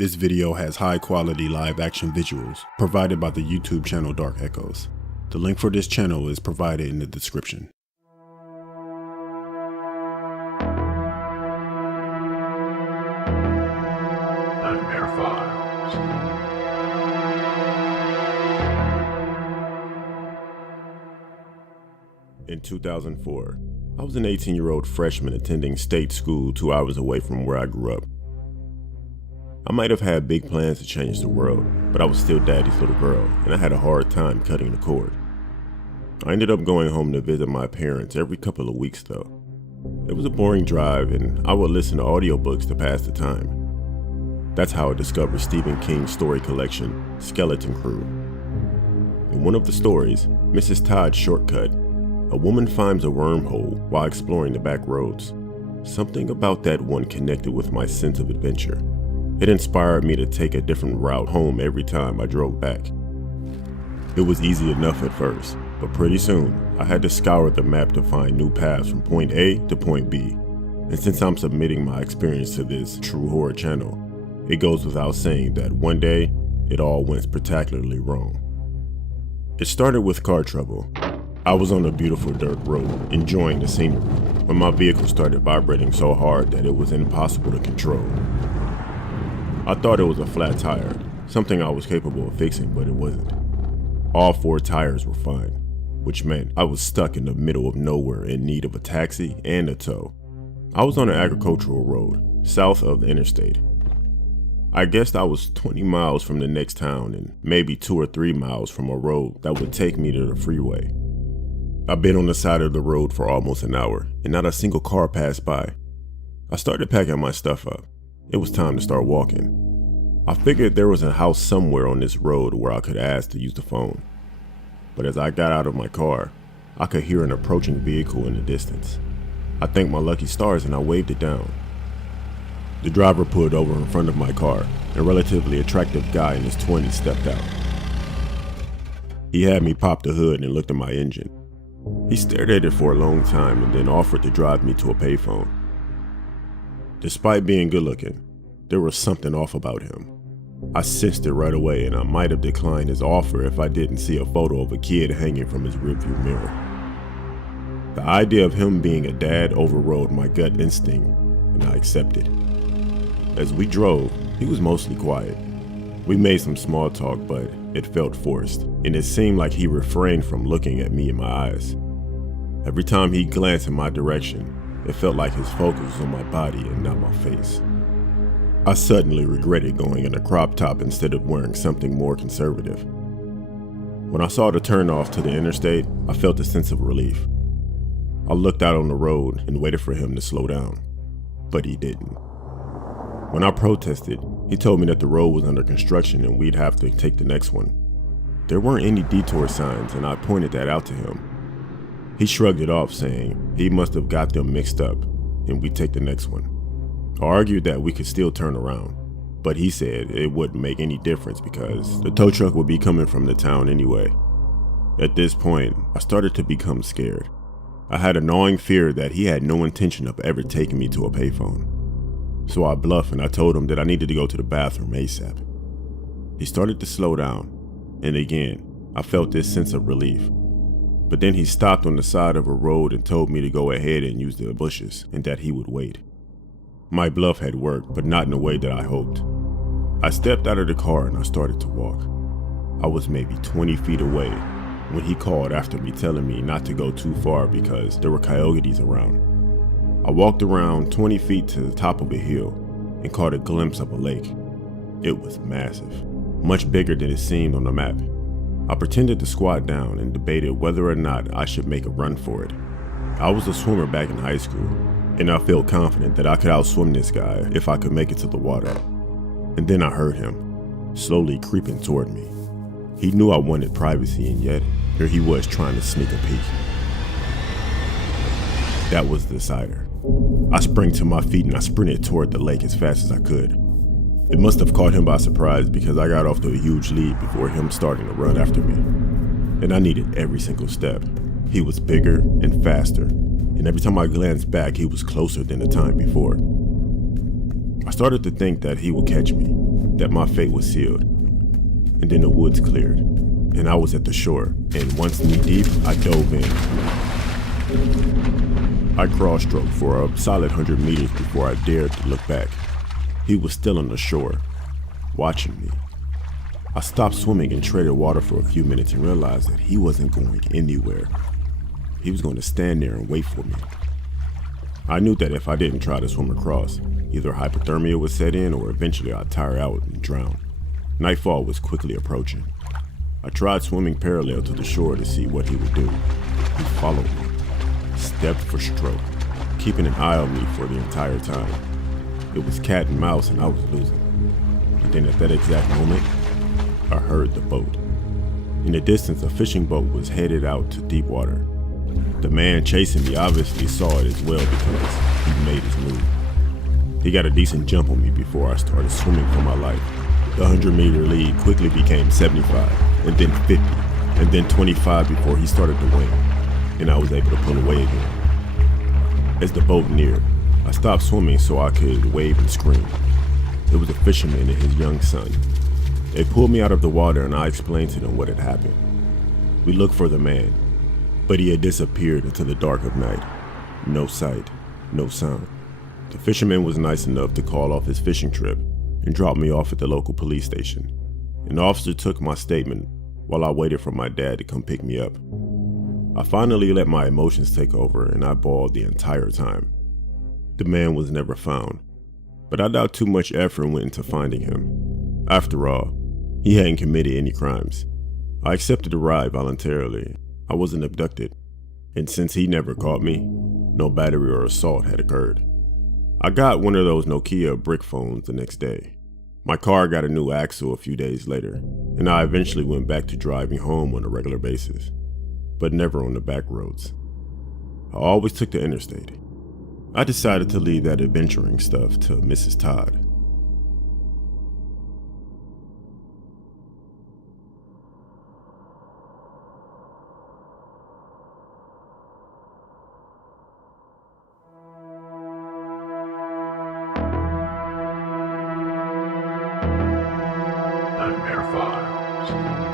This video has high quality live action visuals provided by the YouTube channel Dark Echoes. The link for this channel is provided in the description. Nightmare Files. In 2004, I was an 18-year-old freshman attending state school 2 hours away from where I grew up. I might have had big plans to change the world, but I was still daddy's little girl, and I had a hard time cutting the cord. I ended up going home to visit my parents every couple of weeks though. It was a boring drive, and I would listen to audiobooks to pass the time. That's how I discovered Stephen King's story collection, Skeleton Crew. In one of the stories, Mrs. Todd's Shortcut, a woman finds a wormhole while exploring the back roads. Something about that one connected with my sense of adventure. It inspired me to take a different route home every time I drove back. It was easy enough at first, but pretty soon, I had to scour the map to find new paths from point A to point B. And since I'm submitting my experience to this true horror channel, it goes without saying that one day, it all went spectacularly wrong. It started with car trouble. I was on a beautiful dirt road, enjoying the scenery, when my vehicle started vibrating so hard that it was impossible to control. I thought it was a flat tire, something I was capable of fixing, but it wasn't. All 4 tires were fine, which meant I was stuck in the middle of nowhere in need of a taxi and a tow. I was on an agricultural road, south of the interstate. I guessed I was 20 miles from the next town and maybe 2 or 3 miles from a road that would take me to the freeway. I've been on the side of the road for almost an hour, and not a single car passed by. I started packing my stuff up. It was time to start walking. I figured there was a house somewhere on this road where I could ask to use the phone. But as I got out of my car, I could hear an approaching vehicle in the distance. I thanked my lucky stars and I waved it down. The driver pulled over in front of my car. A relatively attractive guy in his 20s stepped out. He had me pop the hood and looked at my engine. He stared at it for a long time and then offered to drive me to a payphone. Despite being good looking, there was something off about him. I sensed it right away, and I might have declined his offer if I didn't see a photo of a kid hanging from his rearview mirror. The idea of him being a dad overrode my gut instinct, and I accepted. As we drove, he was mostly quiet. We made some small talk, but it felt forced, and it seemed like he refrained from looking at me in my eyes. Every time he glanced in my direction, it felt like his focus was on my body and not my face. I suddenly regretted going in a crop top instead of wearing something more conservative. When I saw the turnoff to the interstate, I felt a sense of relief. I looked out on the road and waited for him to slow down, but he didn't. When I protested, he told me that the road was under construction and we'd have to take the next one. There weren't any detour signs, and I pointed that out to him. He shrugged it off, saying he must have got them mixed up, and we'd take the next one. I argued that we could still turn around, but he said it wouldn't make any difference because the tow truck would be coming from the town anyway. At this point, I started to become scared. I had a gnawing fear that he had no intention of ever taking me to a payphone. So I bluffed and I told him that I needed to go to the bathroom ASAP. He started to slow down, and again, I felt this sense of relief. But then he stopped on the side of a road and told me to go ahead and use the bushes and that he would wait. My bluff had worked, but not in the way that I hoped. I stepped out of the car and I started to walk. I was maybe 20 feet away when he called after me, telling me not to go too far because there were coyotes around. I walked around 20 feet to the top of a hill and caught a glimpse of a lake. It was massive, much bigger than it seemed on the map. I pretended to squat down and debated whether or not I should make a run for it. I was a swimmer back in high school, and I felt confident that I could outswim this guy if I could make it to the water. And then I heard him, slowly creeping toward me. He knew I wanted privacy, and yet here he was trying to sneak a peek. That was the decider. I sprang to my feet and I sprinted toward the lake as fast as I could. It must have caught him by surprise because I got off to a huge lead before him starting to run after me. And I needed every single step. He was bigger and faster, and every time I glanced back, he was closer than the time before. I started to think that he would catch me, that my fate was sealed. And then the woods cleared, and I was at the shore, and once knee deep, I dove in. I cross-stroked for a solid 100 meters before I dared to look back. He was still on the shore, watching me. I stopped swimming and treaded water for a few minutes and realized that he wasn't going anywhere. He was going to stand there and wait for me. I knew that if I didn't try to swim across, either hypothermia would set in or eventually I'd tire out and drown. Nightfall was quickly approaching. I tried swimming parallel to the shore to see what he would do. He followed me, step for stroke, keeping an eye on me for the entire time. It was cat and mouse and I was losing. And then at that exact moment, I heard the boat. In the distance, a fishing boat was headed out to deep water. The man chasing me obviously saw it as well because he made his move. He got a decent jump on me before I started swimming for my life. The 100-meter lead quickly became 75, and then 50, and then 25 before he started to wane, and I was able to pull away again. As the boat neared, I stopped swimming so I could wave and scream. It was a fisherman and his young son. They pulled me out of the water and I explained to them what had happened. We looked for the man, but he had disappeared into the dark of night. No sight, no sound. The fisherman was nice enough to call off his fishing trip and drop me off at the local police station. An officer took my statement while I waited for my dad to come pick me up. I finally let my emotions take over and I bawled the entire time. The man was never found, but I doubt too much effort went into finding him. After all, he hadn't committed any crimes. I accepted the ride voluntarily. I wasn't abducted, and since he never caught me, no battery or assault had occurred. I got one of those Nokia brick phones the next day. My car got a new axle a few days later, and I eventually went back to driving home on a regular basis, but never on the back roads. I always took the interstate. I decided to leave that adventuring stuff to Mrs. Todd. Nightmare Files.